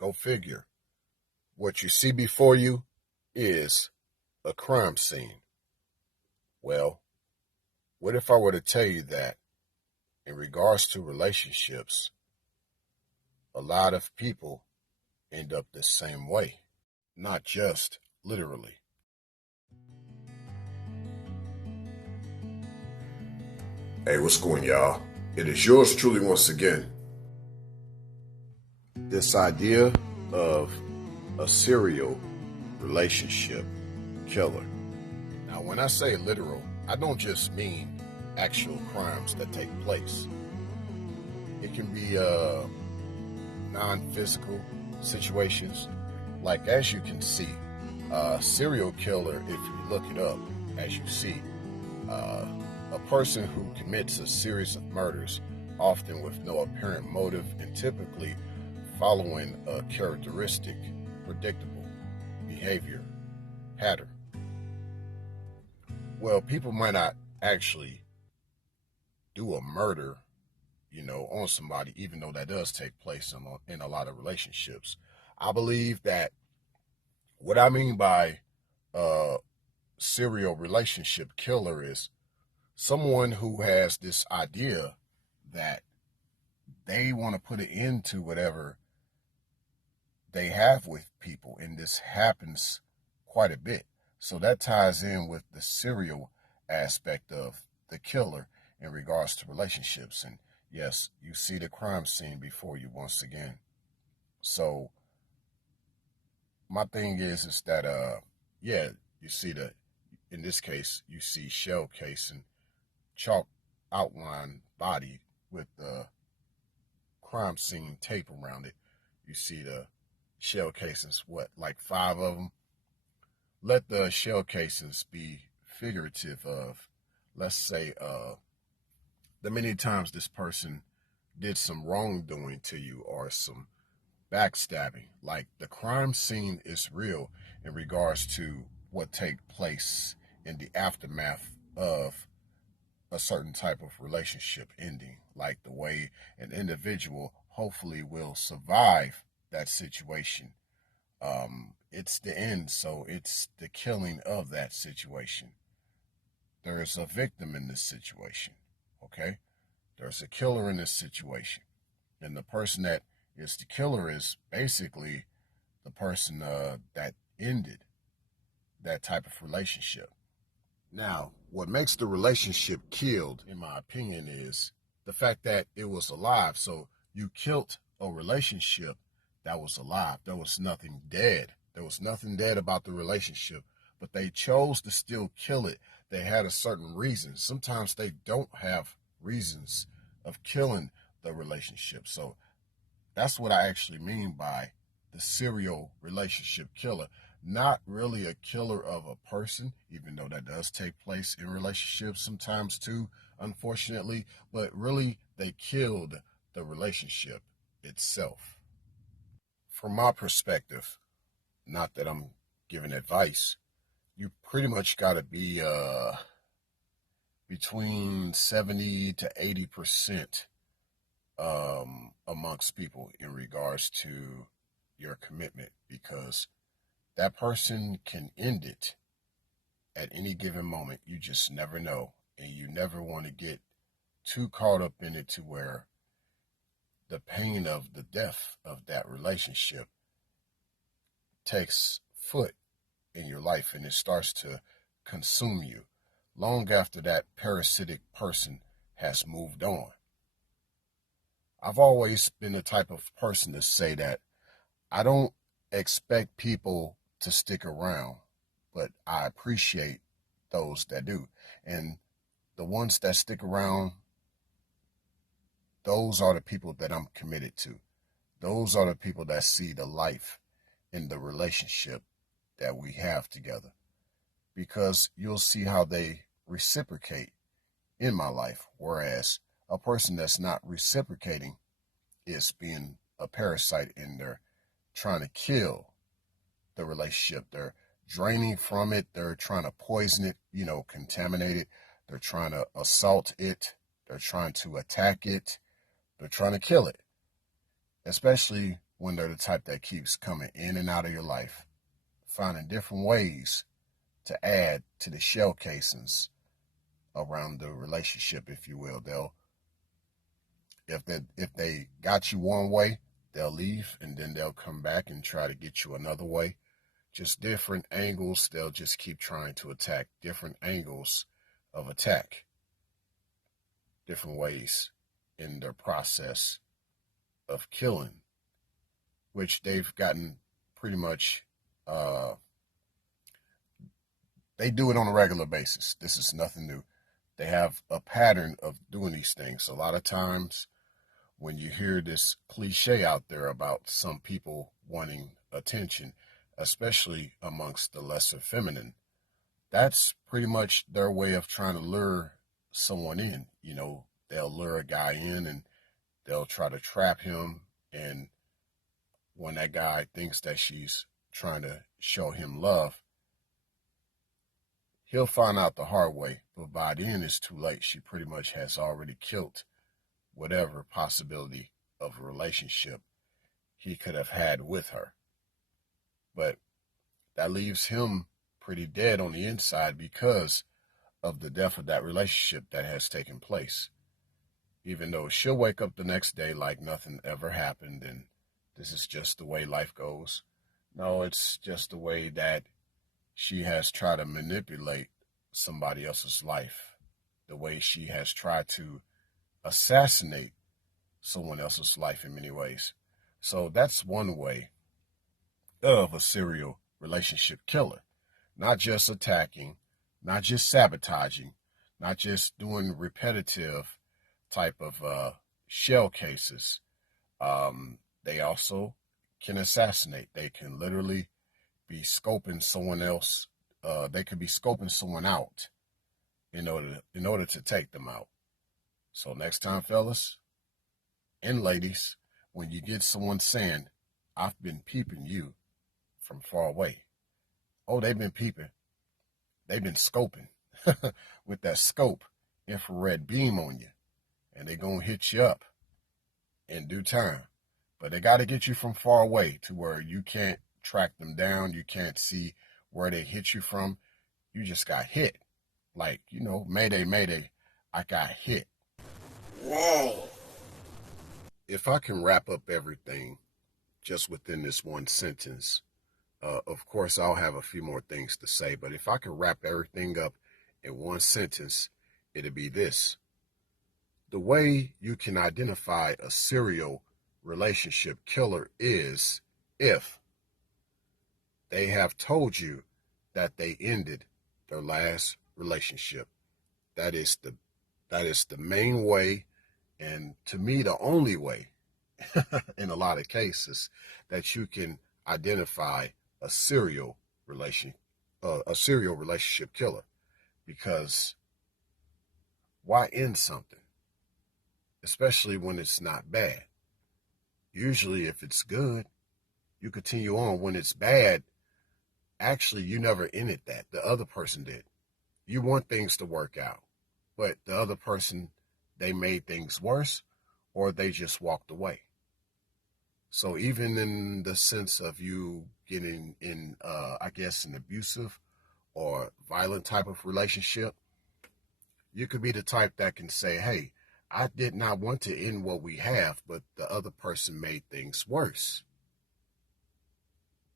Go figure. What you see before you is a crime scene. Well, what if I were to tell you that in regards to relationships, a lot of people end up the same way, not just literally. Hey, what's going, y'all? It is yours truly once again. This idea of a serial relationship killer. Now, when I say literal, I don't just mean actual crimes that take place. It can be non-physical situations. Like, as you can see, serial killer, if you look it up, as you see, a person who commits a series of murders, often with no apparent motive and typically following a characteristic, predictable behavior pattern. Well, people might not actually do a murder, on somebody, even though that does take place in a lot of relationships. I believe that what I mean by serial relationship killer is someone who has this idea that they want to put an end to whatever they have with people, and this happens quite a bit. So that ties in with the serial aspect of the killer in regards to relationships. And yes, you see the crime scene before you once again. So my thing is that you see in this case, you see shell case and chalk outline body with the crime scene tape around it. You see the shell casings, like 5 of them. Let the shell casings be figurative of, let's say, the many times this person did some wrongdoing to you or some backstabbing. Like, the crime scene is real in regards to what take place in the aftermath of a certain type of relationship ending, like the way an individual hopefully will survive that situation. It's the end, so it's the killing of that situation. There is a victim in this situation, okay? There's a killer in this situation. And the person that is the killer is basically the person that ended that type of relationship. Now, what makes the relationship killed, in my opinion, is the fact that it was alive. So you killed a relationship that was alive. There was nothing dead. There was nothing dead about the relationship, but they chose to still kill it. They had a certain reason. Sometimes they don't have reasons of killing the relationship. So that's what I actually mean by the serial relationship killer. Not really a killer of a person, even though that does take place in relationships sometimes too, unfortunately, but really they killed the relationship itself. From my perspective, not that I'm giving advice, you pretty much got to be between 70 to 80% amongst people in regards to your commitment, because that person can end it at any given moment. You just never know, and you never want to get too caught up in it to where the pain of the death of that relationship takes foot in your life and it starts to consume you long after that parasitic person has moved on. I've always been the type of person to say that I don't expect people to stick around, but I appreciate those that do. And the ones that stick around, those are the people that I'm committed to. Those are the people that see the life in the relationship that we have together, because you'll see how they reciprocate in my life. Whereas a person that's not reciprocating is being a parasite, and they're trying to kill the relationship. They're draining from it. They're trying to poison it, contaminate it. They're trying to assault it. They're trying to attack it. They're trying to kill it, especially when they're the type that keeps coming in and out of your life, finding different ways to add to the shell casings around the relationship, if you will. If they got you one way, they'll leave and then they'll come back and try to get you another way. Just different angles. They'll just keep trying to attack, different angles of attack, different ways in their process of killing, which they've gotten pretty much, they do it on a regular basis. This is nothing new. They have a pattern of doing these things. A lot of times when you hear this cliche out there about some people wanting attention, especially amongst the lesser feminine, that's pretty much their way of trying to lure someone in. You know, they'll lure a guy in and they'll try to trap him. And when that guy thinks that she's trying to show him love, he'll find out the hard way. But by then it's too late. She pretty much has already killed whatever possibility of a relationship he could have had with her. But that leaves him pretty dead on the inside because of the death of that relationship that has taken place. Even though she'll wake up the next day like nothing ever happened and this is just the way life goes. No, it's just the way that she has tried to manipulate somebody else's life, the way she has tried to assassinate someone else's life in many ways. So that's one way of a serial relationship killer. Not just attacking, not just sabotaging, not just doing repetitive type of shell cases. They also can assassinate. They can literally be scoping someone else. They could be scoping someone out in order to take them out. So next time, fellas and ladies, when you get someone saying, "I've been peeping you from far away," oh, they've been peeping. They've been scoping with that scope infrared beam on you, and they're going to hit you up in due time. But they got to get you from far away to where you can't track them down. You can't see where they hit you from. You just got hit. Like, you know, mayday, mayday, I got hit. Whoa. If I can wrap up everything just within this one sentence, of course, I'll have a few more things to say, but if I can wrap everything up in one sentence, it'd be this. The way you can identify a serial relationship killer is if they have told you that they ended their last relationship. That is the main way, and to me, the only way in a lot of cases that you can identify a serial relationship killer. Because why end something, especially when it's not bad? Usually, if it's good, you continue on. When it's bad, actually, you never ended that. The other person did. You want things to work out, but the other person, they made things worse, or they just walked away. So even in the sense of you getting in, I guess, an abusive or violent type of relationship, you could be the type that can say, hey, I did not want to end what we have, but the other person made things worse.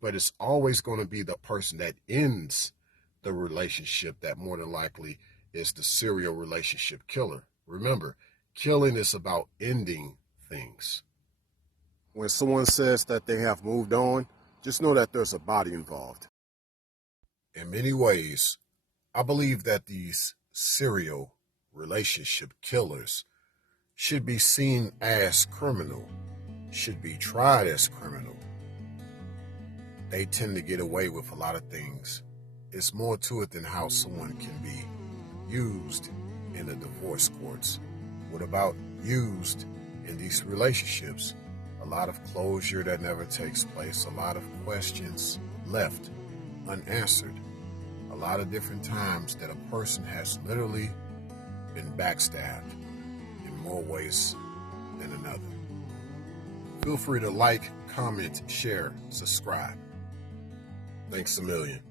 But it's always going to be the person that ends the relationship that more than likely is the serial relationship killer. Remember, killing is about ending things. When someone says that they have moved on, just know that there's a body involved. In many ways, I believe that these serial relationship killers should be seen as criminal, should be tried as criminal. They tend to get away with a lot of things. It's more to it than how someone can be used in the divorce courts. What about used in these relationships? A lot of closure that never takes place, a lot of questions left unanswered, a lot of different times that a person has literally been backstabbed in more ways than another. Feel free to like, comment, share, subscribe. Thanks a million.